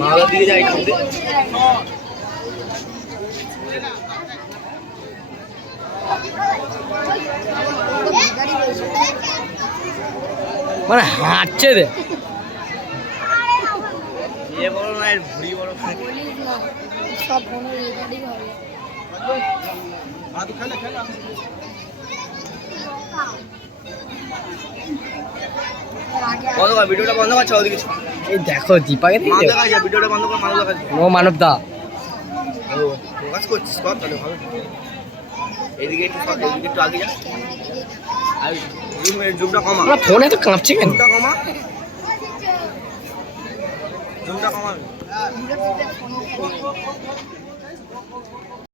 মালা দিয়ে যাই মানে হাঁটছে রে বড় না এর ভুড়ি বড় সব মনে রেজাল্টই হবে ভিডিওটা বন্ধ করছে ওদিকে এই দেখো দীপাকে ভিডিওটা বন্ধ করে মানব ও মানব দা কাজ করছিস কর তাহলে ভালো এদিকে একটু আগে যা আর জুমটা কমা ফোনে তো কাঁপছে কেন জুমটা কমা